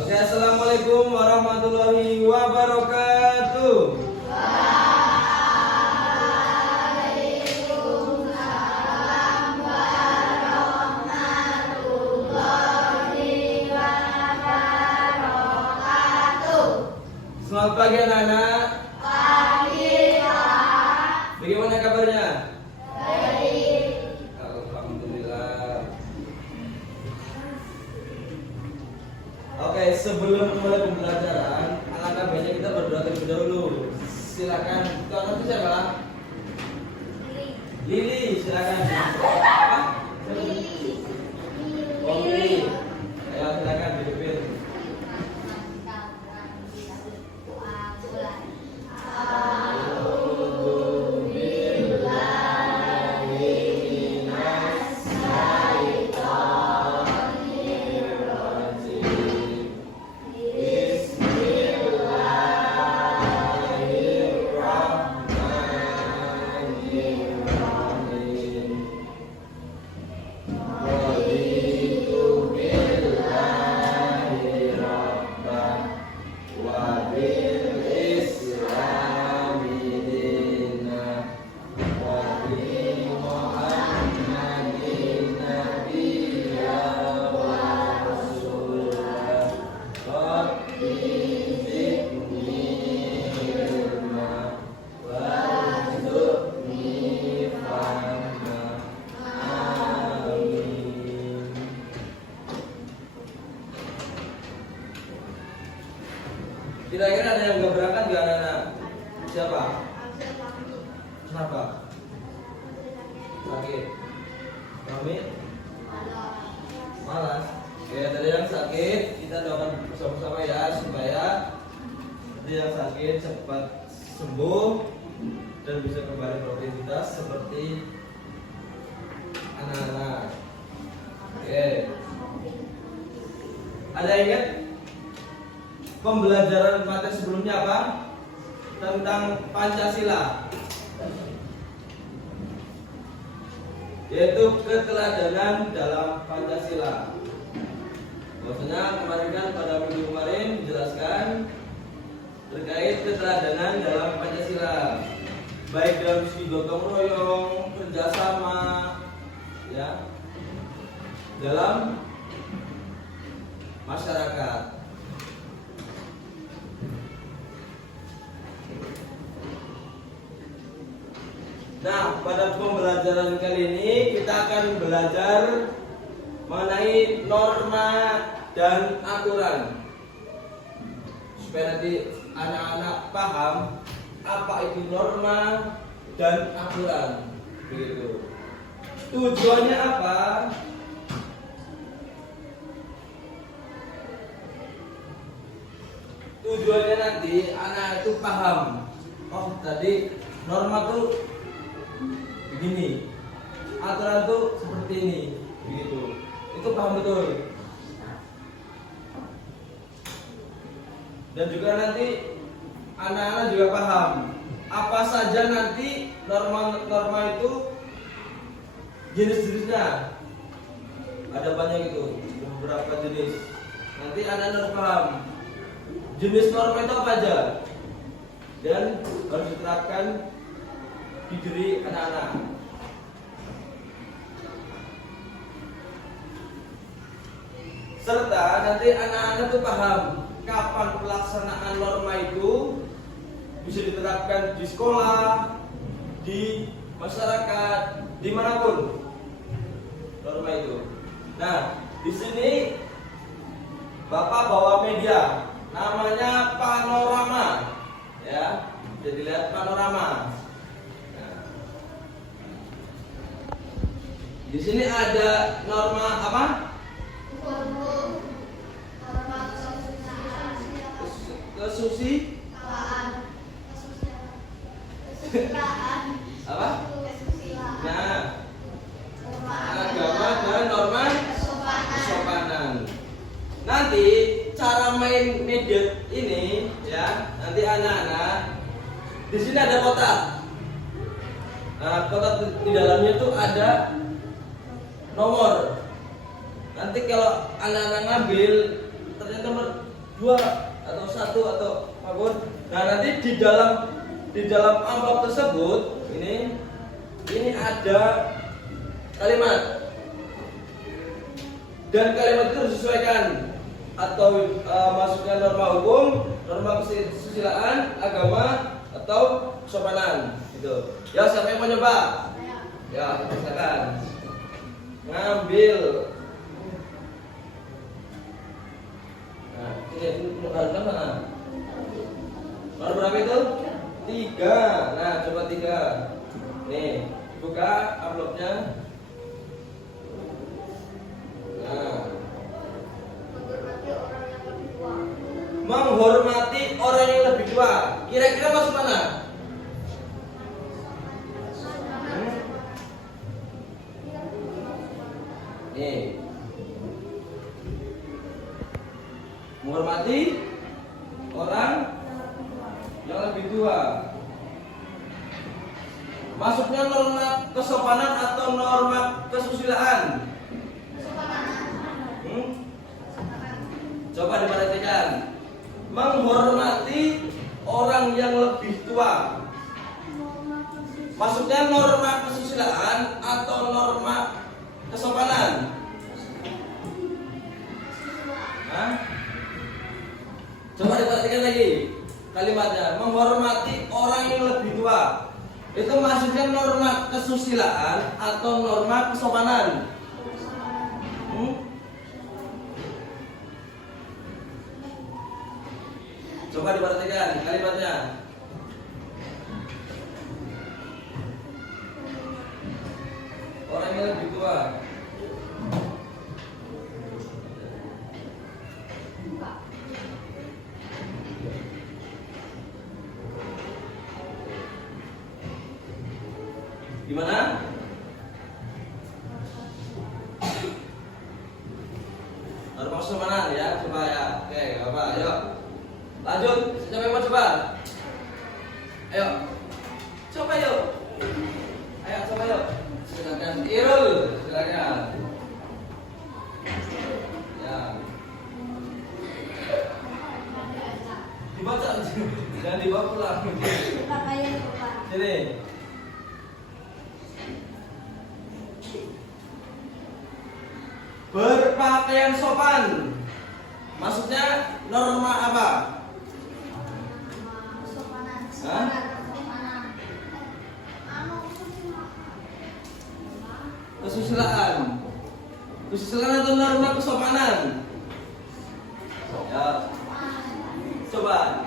Oke, assalamualaikum warahmatullahi wabarakatuh. Selamat pagi anak-anak. Pagi, Pak. Bagaimana kabarnya? Baik. Alhamdulillah. Oke, sebelum mulai pembelajaran, alangkah baiknya kita berdoa terlebih dahulu. Silakan. Tuan itu siapa? Lili, silakan. Apa? Oh, Lili. Ayo silakan hidupin. Kira-kira ada yang nggak berangkat nggak anak-anak? Siapa? Kenapa? Sakit. Mami? Malas. Ya, tadi yang sakit kita doakan bersama-sama ya supaya tadi yang sakit cepat sembuh dan bisa kembali beraktivitas seperti anak-anak. Oke. Ada yang ingat? Pembelajaran materi sebelumnya apa? Tentang Pancasila, yaitu keteladanan dalam Pancasila. Maksudnya kemarin kan pada minggu kemarin dijelaskan terkait keteladanan dalam Pancasila, baik dalam segi gotong royong, kerjasama, ya, dalam masyarakat. Nah, pada pembelajaran kali ini kita akan belajar mengenai norma dan aturan, supaya nanti anak-anak paham apa itu norma dan aturan. Begitu. Tujuannya apa? Tujuannya nanti anak itu paham. Oh, tadi norma tuh begini, aturan tuh seperti ini, begitu. Itu paham betul. Dan juga nanti anak-anak juga paham apa saja nanti norma-norma itu jenis-jenisnya. Ada banyak itu, beberapa jenis. Nanti anak-anak paham jenis norma itu apa aja dan harus diterapkan di diri anak-anak. Serta nanti anak-anak itu paham kapan pelaksanaan norma itu bisa diterapkan di sekolah, di masyarakat, dimanapun norma itu. Nah, di sini Bapak bawa media, namanya panorama, ya. Jadi lihat panorama. Di sini ada norma apa? Kesusi? Apa? Nah, agama dan norma kesopanan. Nanti cara main media ini, ya, nanti anak-anak di sini ada kotak. Nah, kotak di dalamnya tuh ada nomor. Nanti kalau anak-anak ngambil ternyata 2 atau 1 atau apapun. Nah, nanti di dalam amplop tersebut ini ada kalimat. Dan kalimat itu disesuaikan atau masukkan norma hukum, norma kesusilaan, agama atau kesopanan gitu. Ya, siapa yang mau nyoba? Ya, silakan. Ngambil. Nah, ini harusnya mana? Nomor berapa itu? 3. Nah, coba 3. Nih, buka amplopnya. Nah. Menghormati orang yang lebih tua. Kira-kira masuk mana? Nih. Menghormati orang yang lebih tua. Masuknya norma kesopanan atau norma kesusilaan? Coba diperhatikan. Menghormati orang yang lebih tua. Maksudnya norma kesusilaan atau norma kesopanan? Hah? Coba diperhatikan lagi kalimatnya. Menghormati orang yang lebih tua. Itu maksudnya norma kesusilaan atau norma kesopanan? Coba diperhatikan kalimatnya. Orang yang lebih tua. Gimana? Norma kesopanan ya, coba ya. Oke, apa? Ayo. Lanjut, siapa yang mau coba? Ayo, coba yuk. Ayo, coba yuk. Silakan Irul, silakan. Ya. Dibaca, jangan dibawa pulang. Sini. Berpakaian sopan. Maksudnya norma apa? Hah? Kesusilaan. Kesusilaan atau norma kesopanan? Ya. Coba.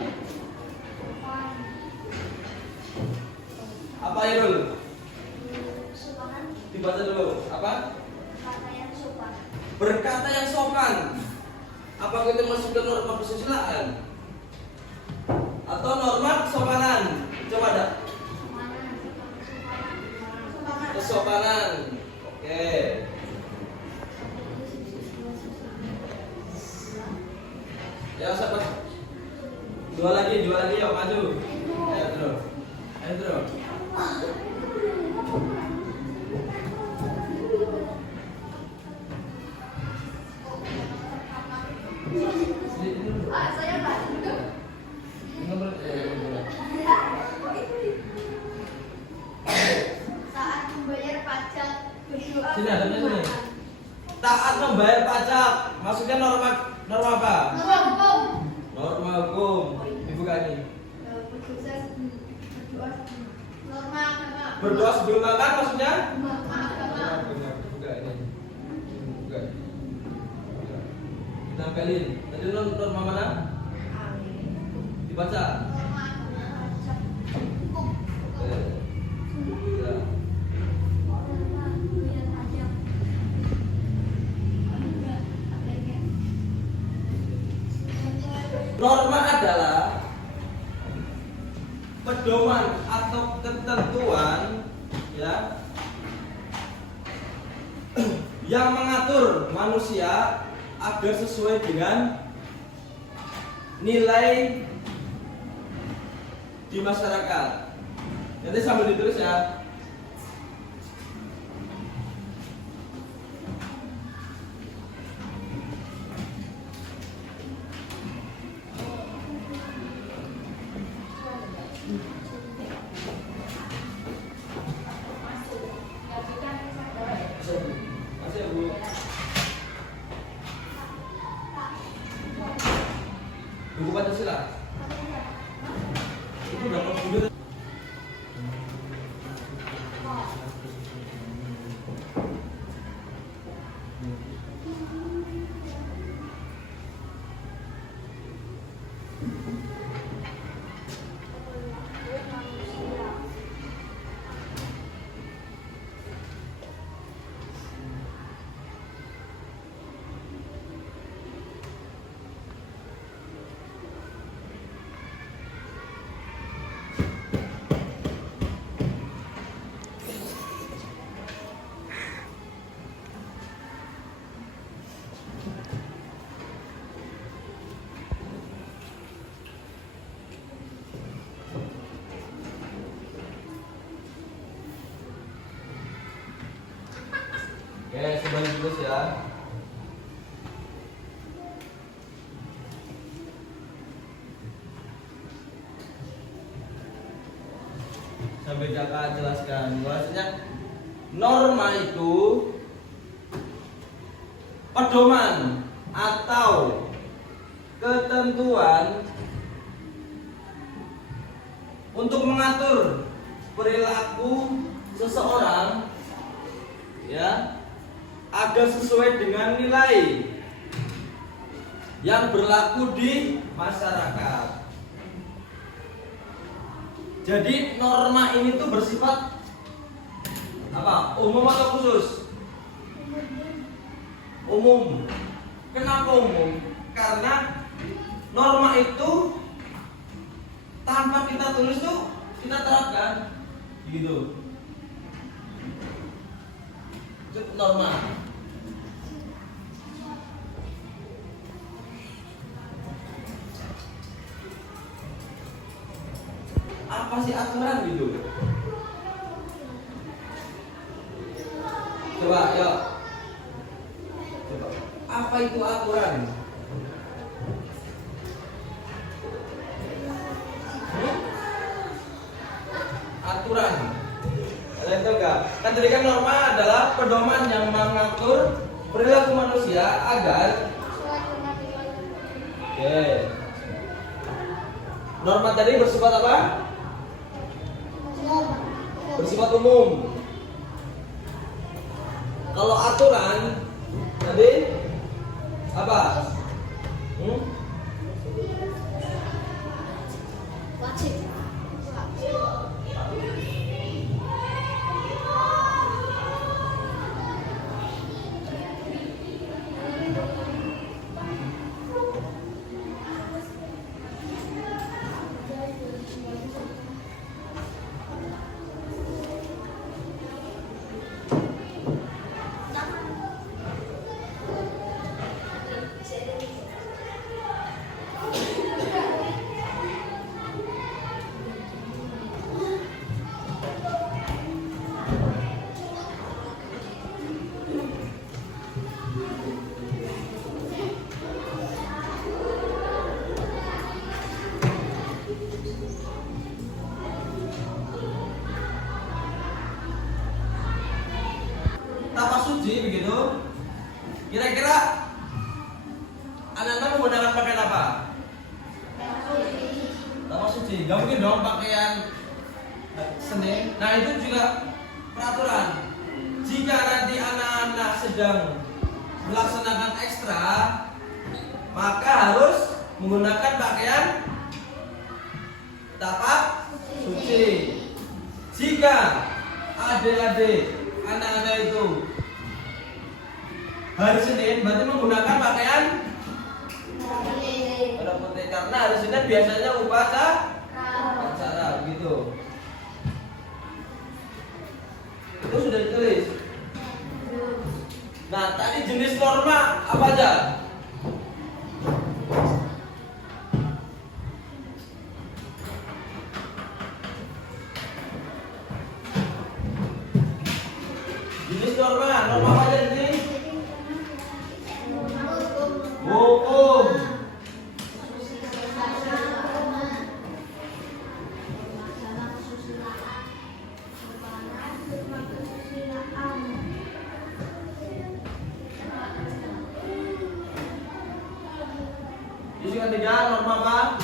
Apa Irul? Dibaca dulu. Apa? Berkata yang sopan. Apa kita masuk ke norma kesusilaan? Atau norma kesopanan? Coba dah. Kesopanan. Oke. Ya, siapa? Dua lagi yuk, maju. Ayo terus. Ayo terus. Saya bantu. Saat membayar pajak berdoa. Sini ada sini. Taat membayar pajak. Maksudnya norma apa? Norma hukum. Norma hukum. Dibuka ini. Norma agama. Berdoa sebelum makan maksudnya? Norma agama. Buka ini. Buka. Tempelin. Tadi norma mana? Dibaca. Norma pajak hukum. Ya. Norma adalah pedoman atau ketentuan ya yang mengatur manusia agar sesuai dengan nilai di masyarakat. Nanti sambil ditulis ya. Buku Pancasila. Itu dapat video. Oke, sebentar terus ya. Sampai Jaka jelaskan bahwasanya norma itu pedoman atau ketentuan untuk mengatur perilaku seseorang, ya, agar sesuai dengan nilai yang berlaku di masyarakat. Jadi norma ini tuh bersifat apa? Umum atau khusus? Umum. Kenapa umum? Karena norma itu tanpa kita tulis tuh kita terapkan, gitu. Itu norma. Apa sih aturan gitu? Coba, yuk. Coba. Apa itu aturan? Aturan. Kalian tahu nggak? Kan tadi kan norma adalah pedoman yang mengatur perilaku manusia agar. Oke. Norma tadi bersifat apa? Bersifat umum. Kalau aturan tadi apa? Wajib. Tapak suci begitu. Kira-kira anak-anak menggunakan pakaian apa? Tapak suci. Gak mungkin dong pakaian Senin. Nah itu juga peraturan. Jika nanti anak-anak sedang melaksanakan ekstra, maka harus menggunakan pakaian tapak suci. Jika adik-adik anak-anak itu hari Senin berarti menggunakan pakaian warna putih karena hari Senin biasanya upacara gitu. Itu sudah ditulis. Nah, tadi jenis norma apa aja? Jenis norma apa aja ini? Hukum. Isu ketiga norma apa?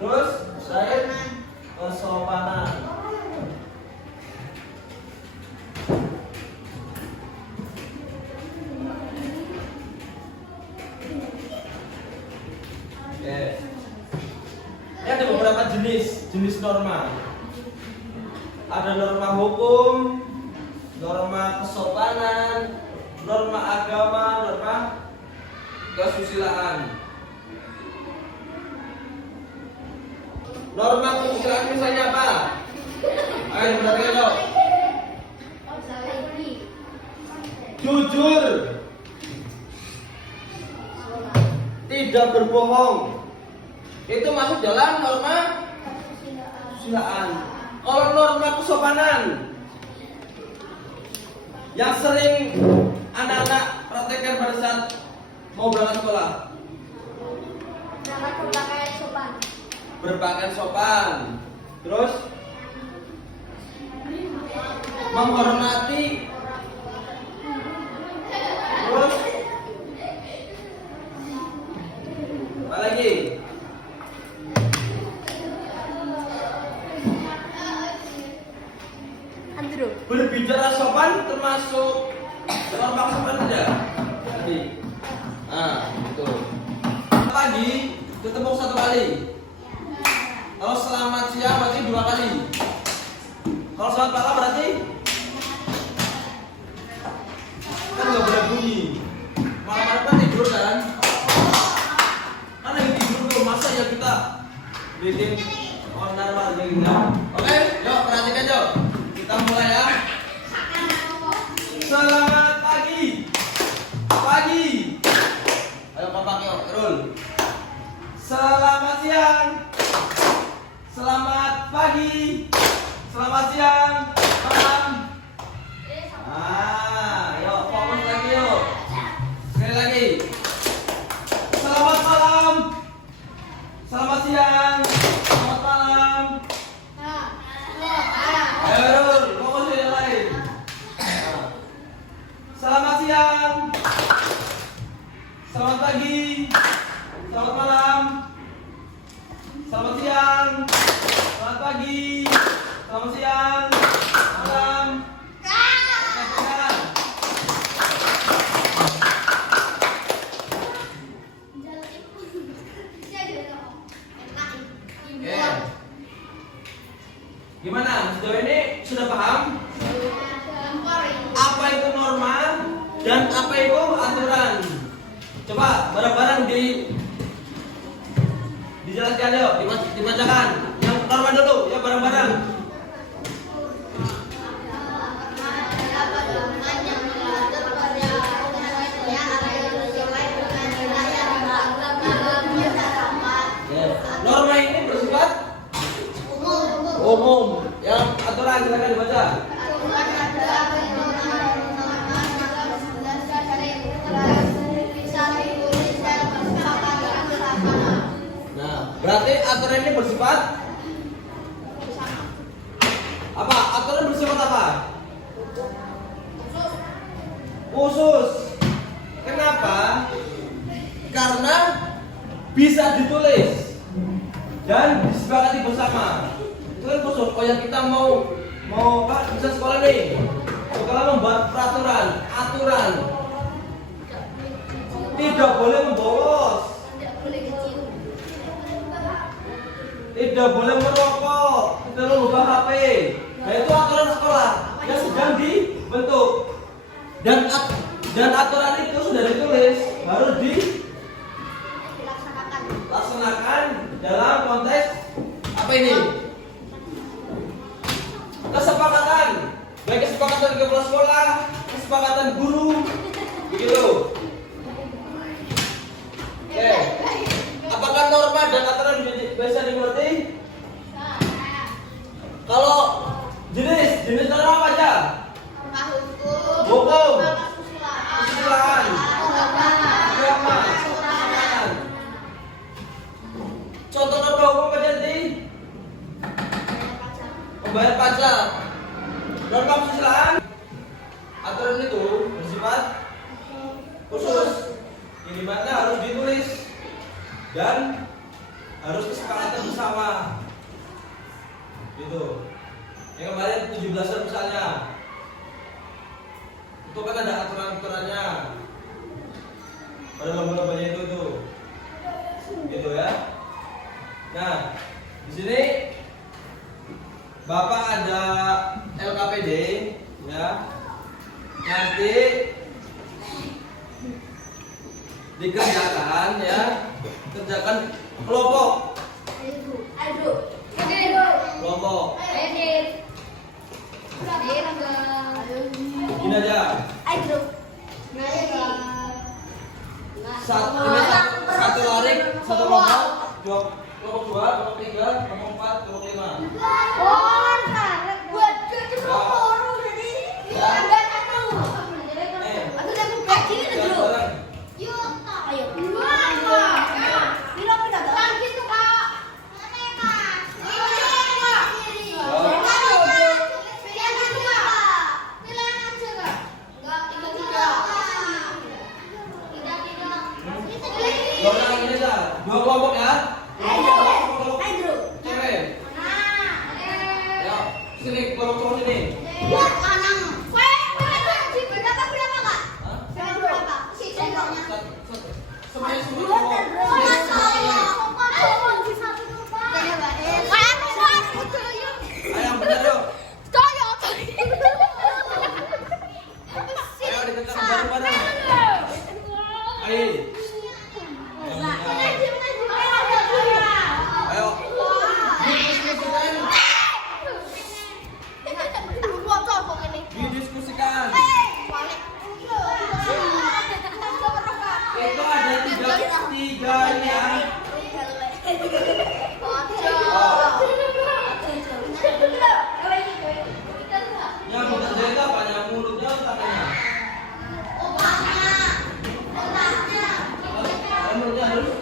Terus saya kesopanan. Oke. Ini ada beberapa jenis norma. Ada norma hukum, norma kesopanan, norma agama, norma kesusilaan. Norma kesusilaan misalnya apa? Ayo perhatikan dong. Jujur, tidak berbohong. Itu masuk dalam norma kesusilaan. Kalau norma kesopanan yang sering anak-anak praktekkan pada saat mau berangkat sekolah, berpakaian sopan, terus menghormati, terus apa lagi? Berbicara sopan termasuk norma kesopanan saja. Tadi. Nah, itu. Lagi ketemu satu kali. Kalau selamat siang berarti 2 kali. Kalau selamat malam berarti kan nggak boleh bunyi. Malam-malam kan tidur kan? Kan lagi tidur tuh, masa ya kita bikin onar lagi gitu. Oke, yuk perhatikan yuk. Kita mulai ya. Selamat pagi. Pagi. Ayo kompak yuk, Irul. Selamat siang. Selamat pagi. Selamat siang. Malam. Yuk fokus lagi yuk. Sekali lagi. Selamat malam. Selamat siang. Selamat malam. Ayo Irul, fokus yang lain. Selamat siang. Selamat pagi. Selamat malam. Selamat siang. Selamat pagi. Selamat siang. Malam. Gimana? Sejauh ini sudah paham apa itu norma dan apa itu aturan? Coba bareng-bareng dijelaskan yuk, dibacakan. Yang norma dulu, ya bareng-bareng. Norma ini bersifat umum. Yang aturan silakan dibaca. Nah, berarti aturan ini bersifat apa? Aturan bersifat apa? Khusus. Kenapa? Karena bisa ditulis dan disepakati bersama. Itu kan khusus. Oh yang kita mau apa? Bisa sekolah nih. Sekolah membuat peraturan, aturan. Tidak boleh membolos. Tidak boleh merokok, tidak boleh membawa HP. Nah itu aturan sekolah yang sedang dibentuk. Dan aturan itu sudah ditulis, harus dilaksanakan dalam konteks apa ini? Kesepakatan, baik kesepakatan kepala sekolah, kesepakatan guru, begitu. Oke, apakah norma dan aturan bisa dimengerti? Kalau jenis norma apa aja? Hukum, kesusilaan, agama, kesopanan. Contoh norma hukum apa jadi? Membayar pajak. Norma kesusilaan, aturan itu bersifat Itu kan ada aturan-aturannya. Pada lomba-lombanya itu tuh. Gitu ya. Nah, di sini Bapak ada LKPD ya. Nanti dikerjakan ya. Kerjakan kelompok. Kelompok. Gini aja. Satu lari, satu kelompok. Kelompok 2, kelompok 3, kelompok 4, kelompok 5. Dua kelompok ya. Cewek. Ya, sini kelompok cowok sini. Semuanya Ayo bener yuk. Ayo ditekan bareng-bareng. Ayo. Ayo. Didiskusikan. Itu ada tiganya. Yang berbeda apa? Yang mulutnya tangannya? Mulutnya dulu.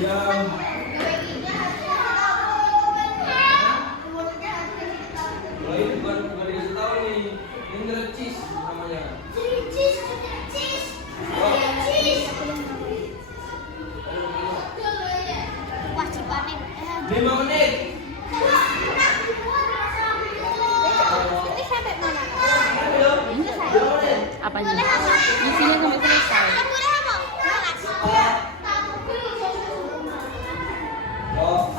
Yang ini bukan dikasih tahu nih. Ini cheese namanya. Lima menit. Apanya? Isinya sampai selesai. Oh.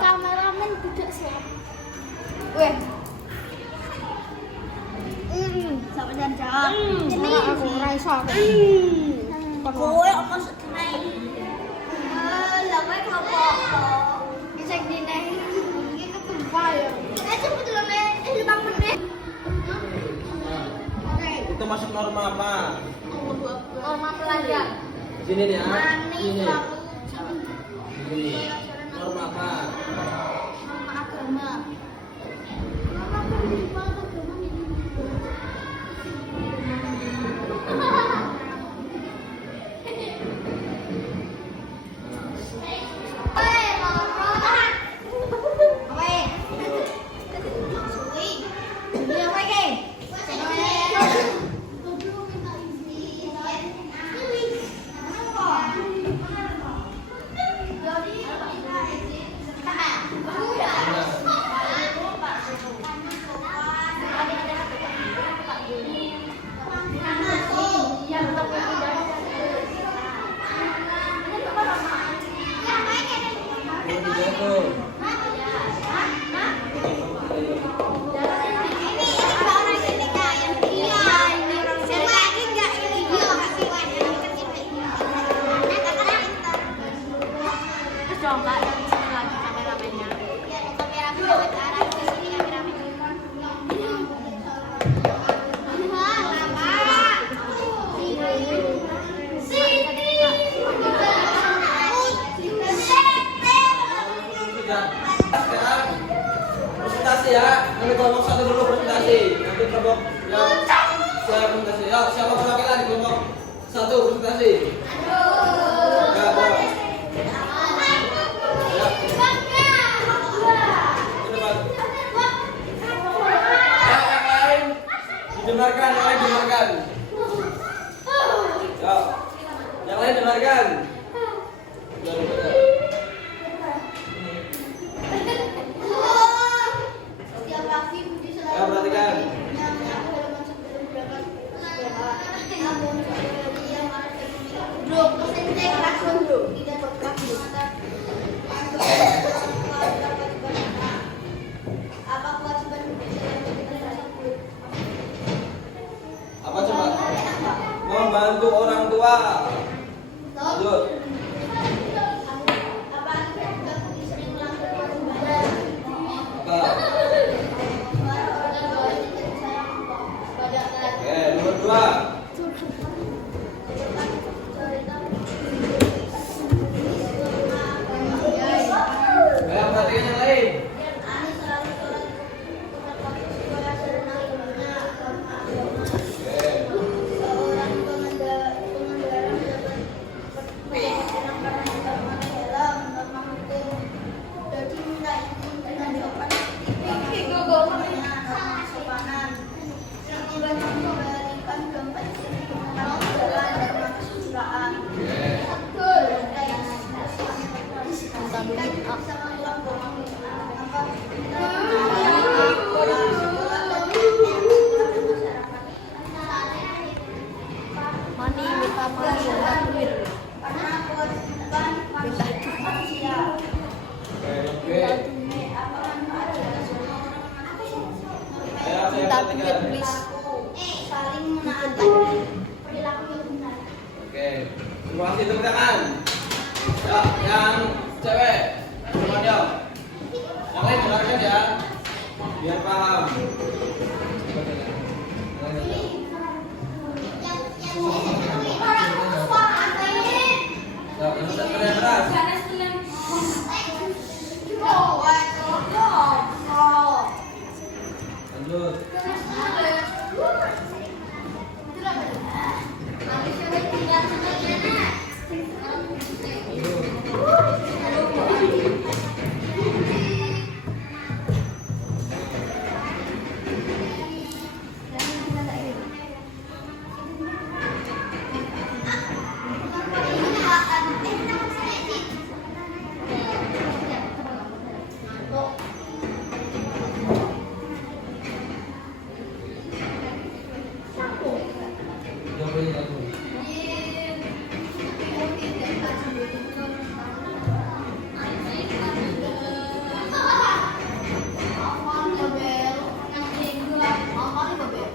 Kameramen duduk sih. Weh. Sama jalan. Ini aku raiso. Kowe apa sedene? Lah kowe ngopo? Bisa dine. Iki ketumpa ya. Sebetulnya 5 menit. Oke. Itu masuk norma apa? Norma pelajar. Sini nih ya. Mani Sini. lalu Sini. Norma apa? norma agama. Norma agama Presentasi ya, nanti kelompok 1 dulu presentasi, nanti kelompok yang saya presentasi. Ya, siapa perwakilan di kelompok 1 presentasi? Ya, bawa. Ya. Ke depan. Ya, yang lain didengarkan, yang lain dengarkan. Ya, yang lain dengarkan. Ya, Setiap pagi Budi ya, selalu perhatikan. menyapu halaman sebelum berangkat sekolah. Namun ia malah bro, kesentek langsung bro, tidak bergerak bro. Apa kewajiban Budi selalu kita tersebut? Apa coba? Membantu orang tua. Lanjut. Apa akibat Budi sering melanggar kewajiban? Apa? Oke, nomor 2. Ayo perhatikan yang lain. Oke. Mani, minta mani, minta duit. Oke. Ayo saya perhatikan. Saling menaati perilaku yang benar. Oke. Terima kasih tepuk tangan. Ya, yang cewek. Semuanya. Yang lain dengarkan ya. Biar paham. Ya, yang teriak keras. Lanjut.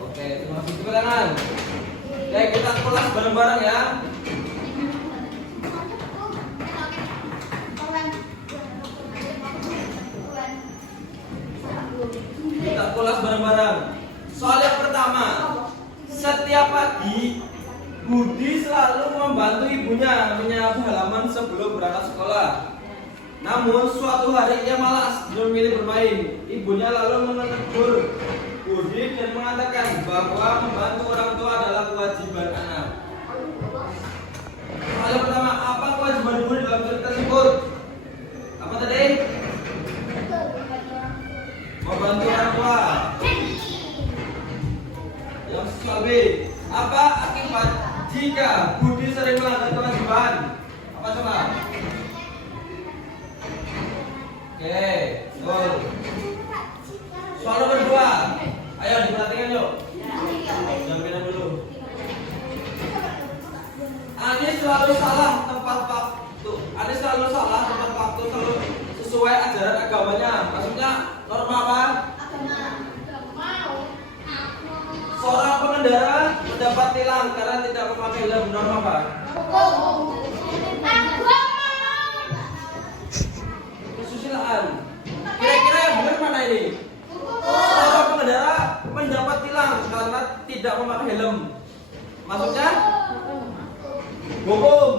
Oke, terima kasih tepuk tangan. Oke, kita kelas bareng-bareng ya. Kita kelas bareng-bareng. Soal yang pertama, setiap pagi Budi selalu membantu ibunya menyapu halaman sebelum berangkat sekolah. Namun suatu hari ia malas dan memilih bermain. Ibunya lalu menegur Budi dan mengatakan bahwa membantu orang tua adalah kewajiban anak. Soal yang pertama, apa kewajiban Budi dalam cerita tersebut? Apa tadi? Membantu orang tua. Yang soal B, apa akibat jika Budi sering melanggar kewajiban? Apa coba? Oke, betul. Soal nomor 2. Ayo diperhatikan yuk. Jaminan dulu. Anies selalu salah tempat waktu. Anies selalu salah tempat waktu selalu sesuai ajaran agamanya. Maksudnya norma apa? Seorang pengendara mendapat tilang karena tidak memakai helm. Norma apa? Kesusilaan. Kira-kira yang benar mana ini? Seorang pengendara mendapat tilang karena tidak memakai helm. Maksudnya? Hukum.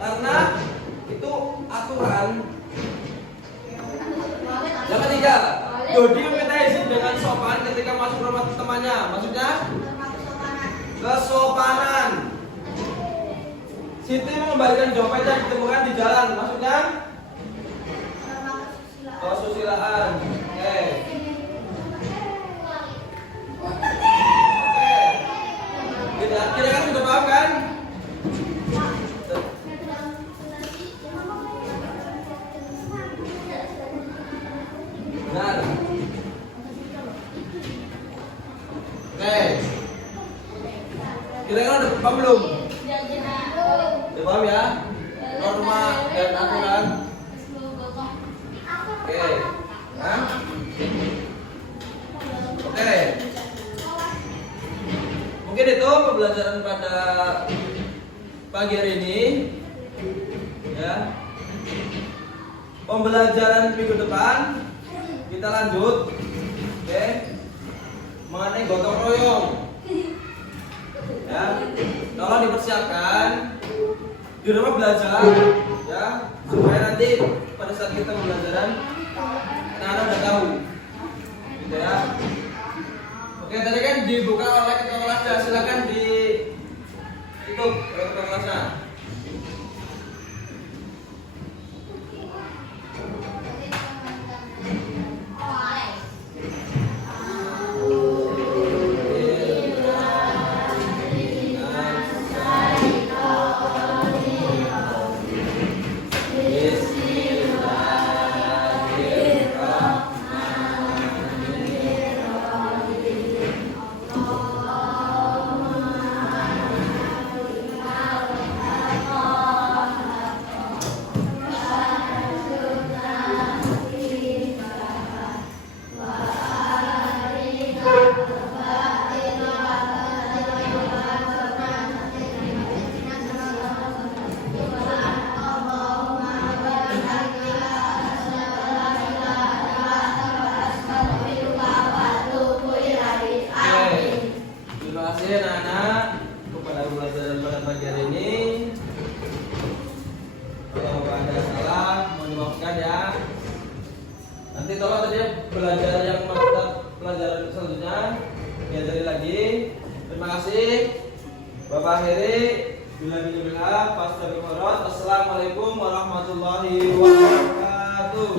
Karena itu aturan. Yang ketiga, Dodi meminta izin dengan sopan ketika masuk rumah temannya. Maksudnya kesopanan. Siti mengembalikan dompet yang ditemukan di jalan. Maksudnya kesusilaan. Oke. Kira-kira sudah paham kan? Benar. Oke. Kira-kira udah paham belum? Udah paham ya? Norma dan aturan. Oke. Hah? Oke. Mungkin itu pembelajaran pada pagi hari ini. Ya. Pembelajaran minggu depan kita lanjut. Oke. Mengenai gotong royong. Ya. Tolong dipersiapkan di rumah belajar ya, supaya nanti pada saat kita pembelajaran anak-anak udah tahu. Gitu ya. Oke, tadi kan dibuka oleh ketua kelasnya, silakan ditutup oleh ketua kelasnya. Terima kasih anak-anak kepada pembelajaran pada pagi hari ini. Kalau ada salah mohon dimaafkan ya. Nanti tolong tadi belajar yang mata pelajaran selanjutnya diajari lagi. Terima kasih. Bapak akhiri bila Assalamualaikum warahmatullahi wabarakatuh.